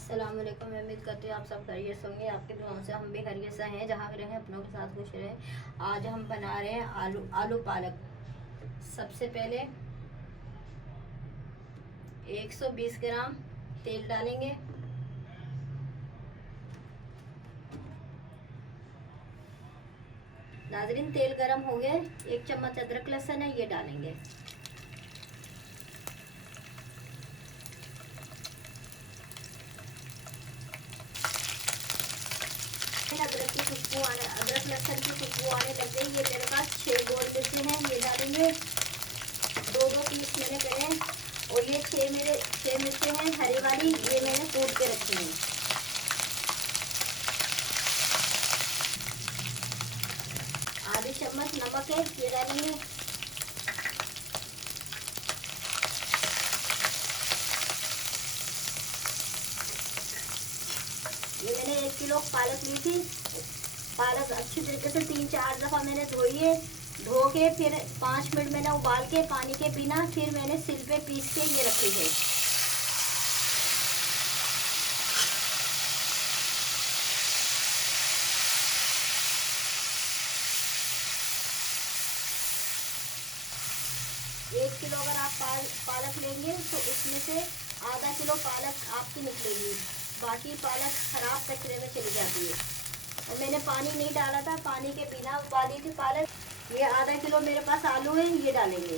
अस्सलाम वालेकुम। मैं उम्मीद करती हूँ आप सब खैरियत से होंगे। आपके दुआओं से हम भी खैरियत से हैं। जहाँ भी रहें अपनों के साथ खुश रहें। आज हम बना रहे हैं आलू पालक। सबसे पहले 120 ग्राम तेल डालेंगे। नाज़रीन, तेल गरम हो गया। 1 चम्मच अदरक लहसुन है, ये डालेंगे। अदरक लहसुन की खुशबू आने लग गई। ये मेरे पास 6 गोल मिर्चें हैं, ये डालेंगे। 2-2 पीस मैंने करे हैं। और ये 6 मिर्चें हैं हरी वाली, ये मैंने कूट के रखी हैं। आधी चम्मच नमक है, ये डालेंगे। ये मैंने 1 किलो पालक ली थी। पालक अच्छी तरीके से 3-4 दफ़ा मैंने धोई है। धो के फिर 5 मिनट मैंने उबाल के पानी के पीना, फिर मैंने सिल पे पीस के ये रखी है। एक किलो अगर आप पालक लेंगे तो उसमें से आधा किलो पालक आपकी निकलेगी, बाकी पालक खराब कचरे में चली जाती है। और मैंने पानी नहीं डाला था, पानी के बिना उबाली थी पालक। ये आधा किलो मेरे पास आलू है, ये डालेंगे।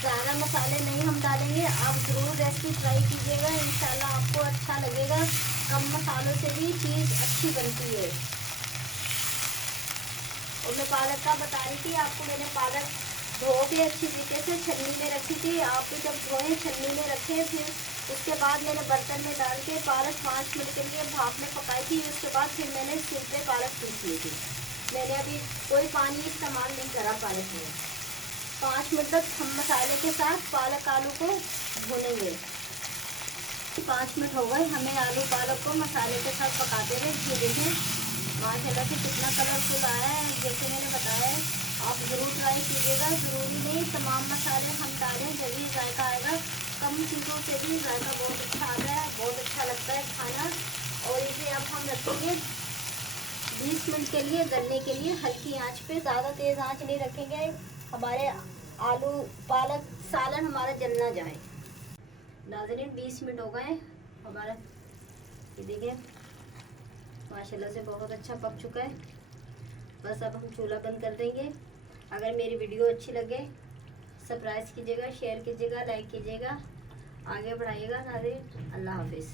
ज़्यादा मसाले नहीं हम डालेंगे। आप ज़रूर रेसिपी ट्राई कीजिएगा, इंशाल्लाह आपको अच्छा लगेगा। कम मसालों से भी चीज़ अच्छी बनती है। और मैं पालक का बता रही थी आपको, मैंने पालक धो के अच्छी तरीके से छन्नी में रखी थी। आप जब धोएं छन्नी में रखें, फिर उसके बाद मैंने बर्तन में डाल के पालक 5 मिनट के लिए भाप में पकाई थी। उसके बाद फिर मैंने सिल पे पालक पीस ली थी। मैंने अभी कोई पानी इस्तेमाल नहीं करा पालक में। 5 मिनट तक हम मसाले के साथ पालक आलू को भूनेंगे। 5 मिनट हो गए हमें आलू पालक को मसाले के साथ पकाते हुए। ये देखें माशाल्लाह से कितना कलरफुल आया है। जैसे मैंने बताया है, आप ज़रूर ट्राई कीजिएगा। ज़रूरी नहीं तमाम मसाले हम डालें जब जायका आएगा। कम चीज़ों से भी जायका बहुत अच्छा आता है, बहुत अच्छा लगता है खाना। और इसे अब हम रखेंगे 20 मिनट के लिए गलने के लिए हल्की आंच पे। ज़्यादा तेज़ आंच नहीं रखेंगे, हमारे आलू पालक सालन हमारा जल ना जाए। नाज़रीन, 20 मिनट हो गए हमारा। ये देखिए माशाल्लाह से बहुत अच्छा पक चुका है। बस अब हम चूल्हा बंद कर देंगे। अगर मेरी वीडियो अच्छी लगे सब्सक्राइब कीजिएगा, शेयर कीजिएगा, लाइक कीजिएगा, आगे बढ़ाइएगा। नाज़रीन, अल्लाह हाफिज़।